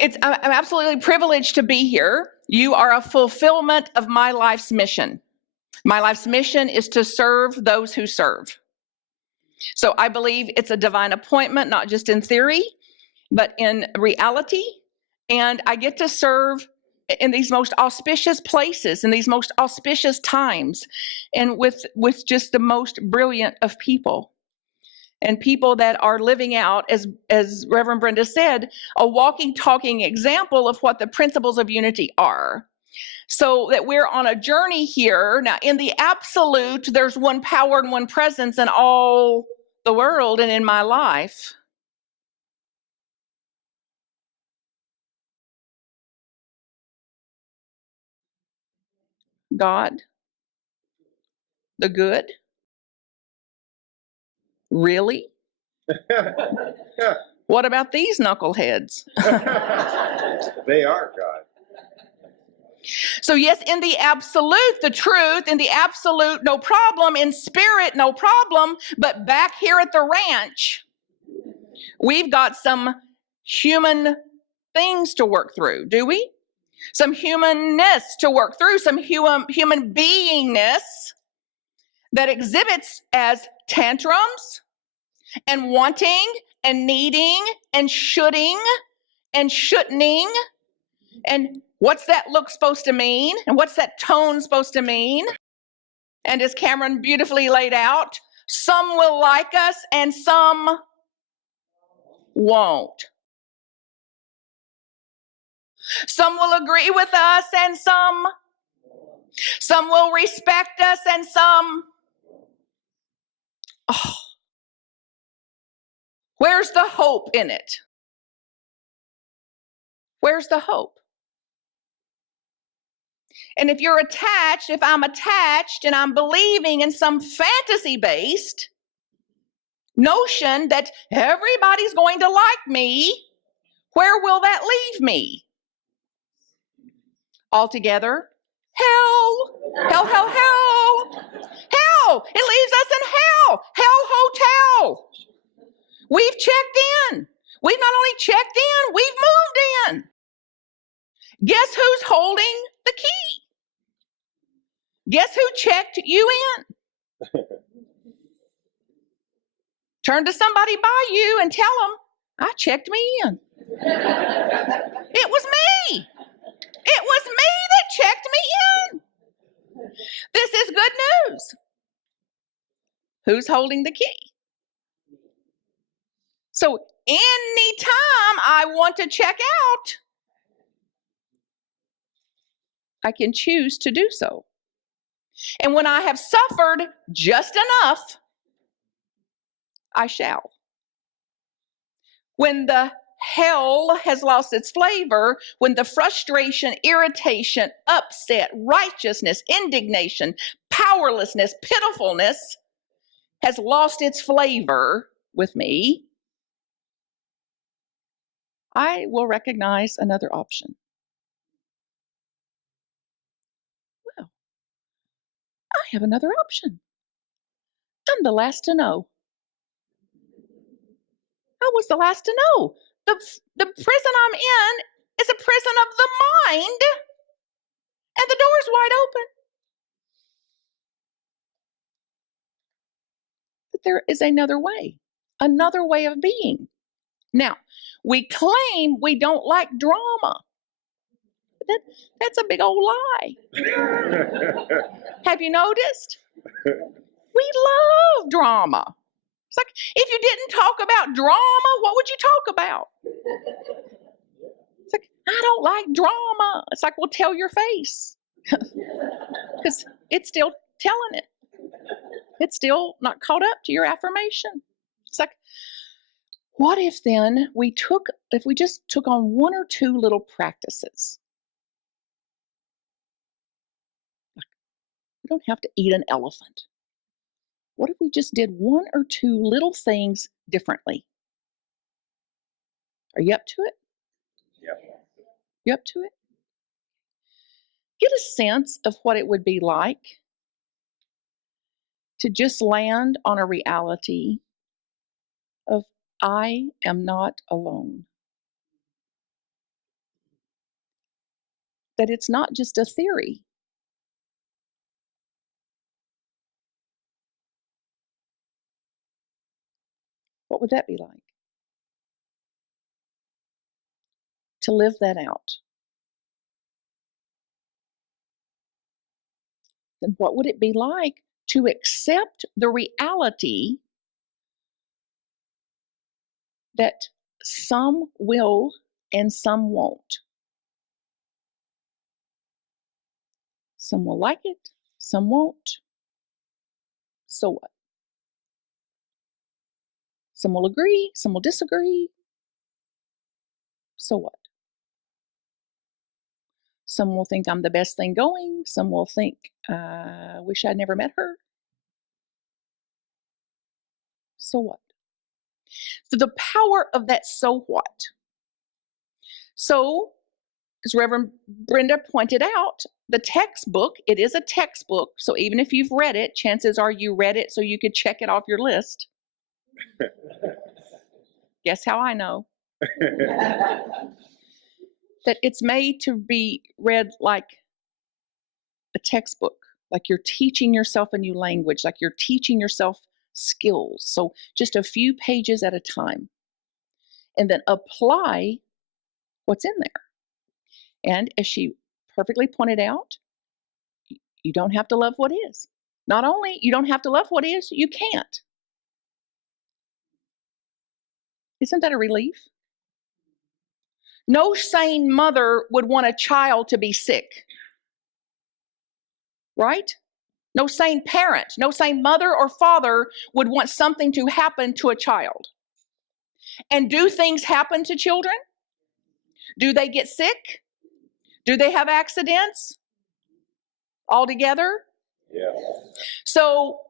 I'm absolutely privileged to be here. You are a fulfillment of my life's mission. My life's mission is to serve those who serve. So I believe it's a divine appointment, not just in theory, but in reality. And I get to serve in these most auspicious places, in these most auspicious times, and with just the most brilliant of people. And people that are living out, as Reverend Brenda said, a walking, talking example of what the principles of unity are. So that we're on a journey here. Now, in the absolute, there's one power and one presence in all the world and in my life. God, the good. Really? What about these knuckleheads? They are God. So yes, in the absolute, the truth, in the absolute, no problem, in spirit, no problem, but back here at the ranch, we've got some human things to work through, do we? Some humanness to work through, some human beingness that exhibits as tantrums and wanting and needing and shoulding and shouldning. And what's that look supposed to mean? And what's that tone supposed to mean? And as Cameron beautifully laid out, some will like us and some won't. Some will agree with us and some will respect us and some. Oh, where's the hope in it? Where's the hope? And if you're attached, if I'm attached and I'm believing in some fantasy-based notion that everybody's going to like me, where will that leave me? Altogether? Hell. Hell, hell, hell. Hell. It leaves us in hell. Hell hotel. We've checked in. We've not only checked in, we've moved in. Guess who's holding the key? Guess who checked you in? Turn to somebody by you and tell them, I checked me in. It was me. It was me that checked me in. This is good news. Who's holding the key? So anytime I want to check out, I can choose to do so. And when I have suffered just enough, I shall. When the hell has lost its flavor, when the frustration, irritation, upset, righteousness, indignation, powerlessness, pitifulness has lost its flavor with me, I will recognize another option. Well, I have another option. I'm the last to know. I was the last to know. The prison I'm in is a prison of the mind, and the door's wide open. But there is another way of being. Now, we claim we don't like drama. That's a big old lie. Have you noticed? We love drama. It's like, if you didn't talk about drama, what would you talk about? It's like, I don't like drama. It's like, well, tell your face. Because it's still telling it. It's still not caught up to your affirmation. It's like, what if then we just took on one or two little practices? We don't have to eat an elephant. What if we just did one or two little things differently? Are you up to it? Yeah. You up to it? Get a sense of what it would be like to just land on a reality of I am not alone. that it's not just a theory. What would that be like? To live that out. Then what would it be like to accept the reality that some will and some won't? Some will like it, some won't. So what? Some will agree, some will disagree. So what? Some will think I'm the best thing going. Some will think, wish I'd never met her. So what? So the power of that so what. So, as Reverend Brenda pointed out, the textbook, it is a textbook. So even if you've read it, chances are you read it so you could check it off your list. Guess how I know? That it's made to be read like a textbook, like you're teaching yourself a new language, like you're teaching yourself skills. So just a few pages at a time. And then apply what's in there. And as she perfectly pointed out, you don't have to love what is. Not only you don't have to love what is, you can't. Isn't that a relief? No sane mother would want a child to be sick. Right? No sane parent, no sane mother or father would want something to happen to a child. And do things happen to children? Do they get sick? Do they have accidents altogether? Yeah. So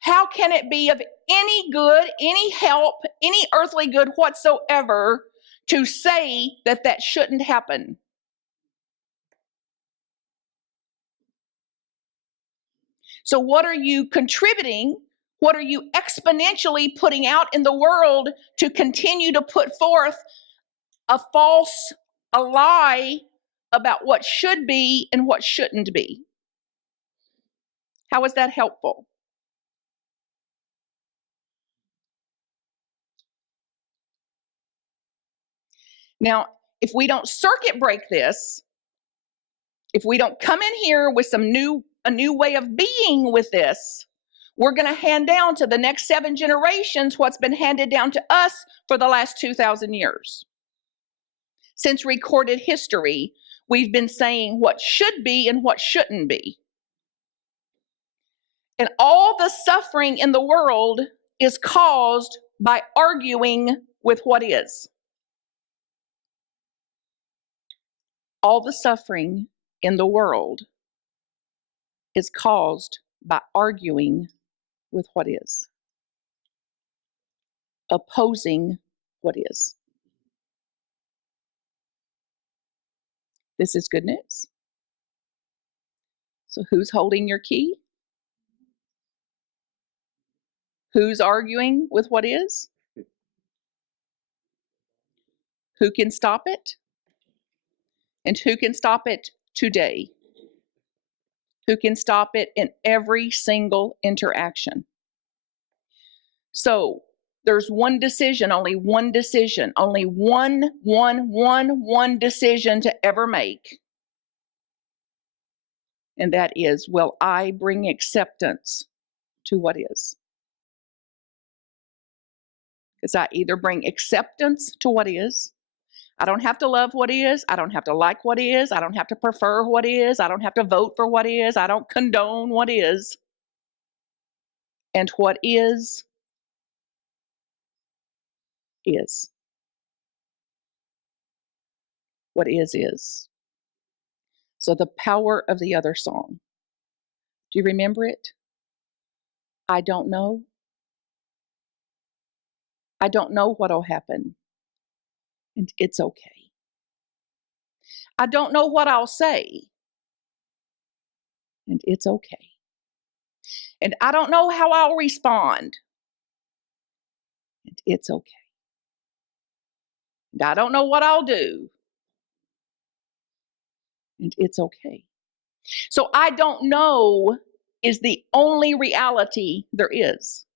how can it be of any good, any help, any earthly good whatsoever to say that that shouldn't happen? So what are you contributing? What are you exponentially putting out in the world to continue to put forth a lie about what should be and what shouldn't be? How is that helpful? Now, if we don't circuit break this, if we don't come in here with a new way of being with this, we're going to hand down to the next 7 generations what's been handed down to us for the last 2,000 years. Since recorded history, we've been saying what should be and what shouldn't be. And all the suffering in the world is caused by arguing with what is. All the suffering in the world is caused by arguing with what is. Opposing what is. This is good news. So who's holding your key? Who's arguing with what is? Who can stop it? And who can stop it today? Who can stop it in every single interaction? So there's one decision, only one decision to ever make. And that is, will I bring acceptance to what is? Because I either bring acceptance to what is. I don't have to love what is. I don't have to like what is. I don't have to prefer what is. I don't have to vote for what is. I don't condone what is. And what is. What is. So the power of the other song. Do you remember it? I don't know. I don't know what'll happen. And it's okay. I don't know what I'll say. And it's okay. And I don't know how I'll respond. And it's okay. And I don't know what I'll do. And it's okay. So I don't know is the only reality there is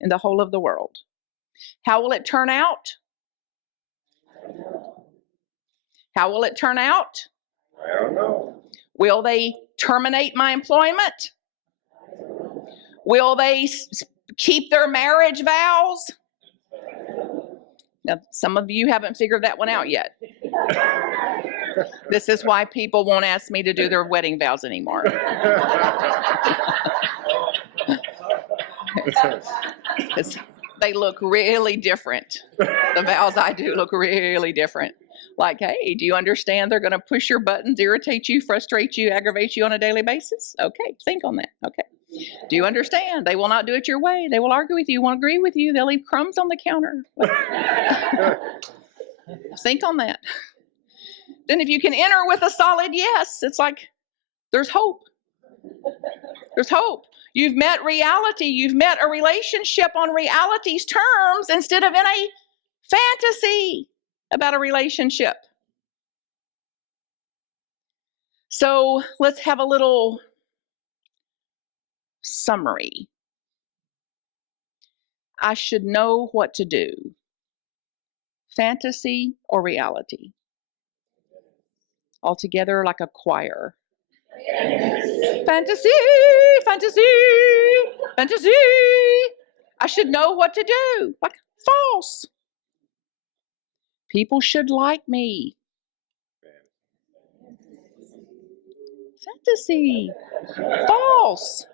in the whole of the world. How will it turn out? How will it turn out? I don't know. Will they terminate my employment? Will they keep their marriage vows? Now, some of you haven't figured that one out yet. This is why people won't ask me to do their wedding vows anymore. Because they look really different. The vows I do look really different. Like, hey, do you understand they're going to push your buttons, irritate you, frustrate you, aggravate you on a daily basis? Okay, think on that. Okay. Do you understand? They will not do it your way. They will argue with you, won't agree with you. They'll leave crumbs on the counter. Think on that. Then if you can enter with a solid yes, it's like there's hope. There's hope. You've met reality. You've met a relationship on reality's terms instead of in a fantasy about a relationship. So let's have a little summary. I should know what to do. Fantasy or reality? All together like a choir. Fantasy, fantasy, fantasy. I should know what to do. Like false. People should like me. Fantasy. False.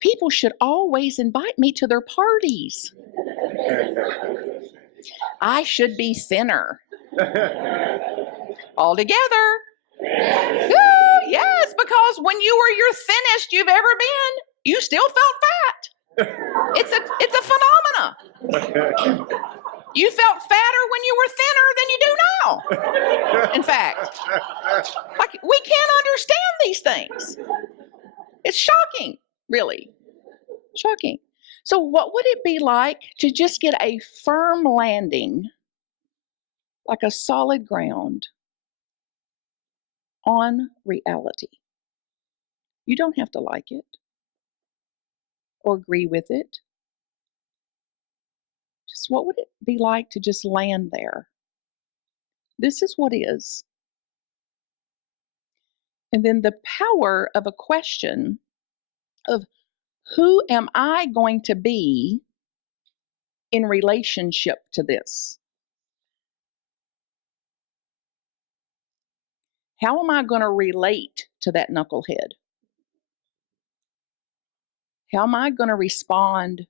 People should always invite me to their parties. I should be thinner. All together. Woo, yes, because when you were your thinnest you've ever been, you still felt fat. It's a phenomena. You felt fatter when you were thinner than you do now. In fact, like we can't understand these things. It's shocking, really. Shocking. So what would it be like to just get a firm landing, like a solid ground on reality? You don't have to like it or agree with it. Just what would it be like to just land there? This is what is. And then the power of a question of who am I going to be in relationship to this? How am I going to relate to that knucklehead? How am I going to respond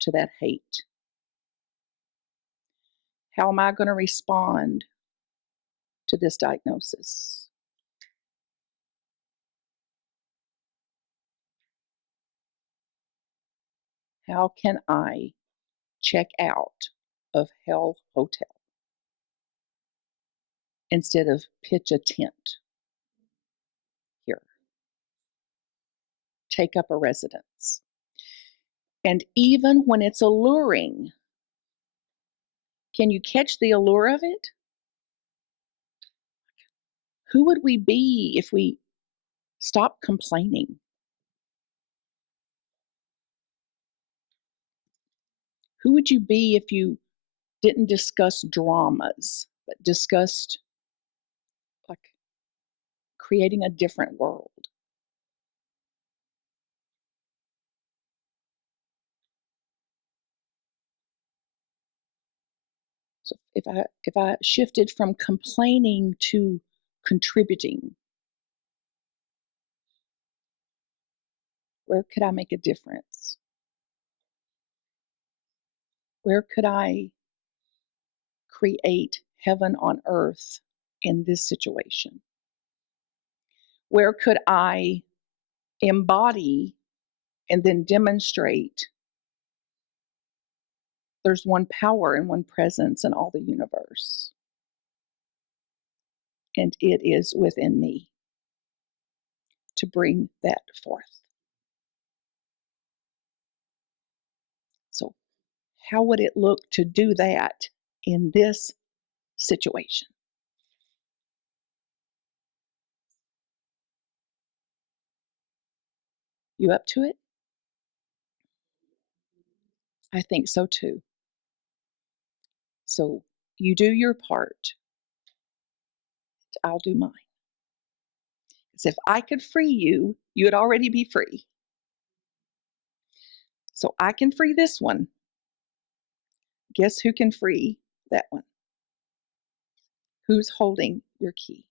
to that hate? How am I going to respond to this diagnosis? How can I check out of Hell Hotel instead of pitch a tent here? Take up a residence. And even when it's alluring, can you catch the allure of it? Who would we be if we stopped complaining? Who would you be if you didn't discuss dramas, but discussed like creating a different world? So if I shifted from complaining to contributing, where could I make a difference? Where could I create heaven on earth in this situation? Where could I embody and then demonstrate there's one power and one presence in all the universe, and it is within me to bring that forth? So how would it look to do that in this situation? You up to it? I think so too. So you do your part. I'll do mine. Because if I could free you, you would already be free. So I can free this one. Guess who can free that one? Who's holding your key?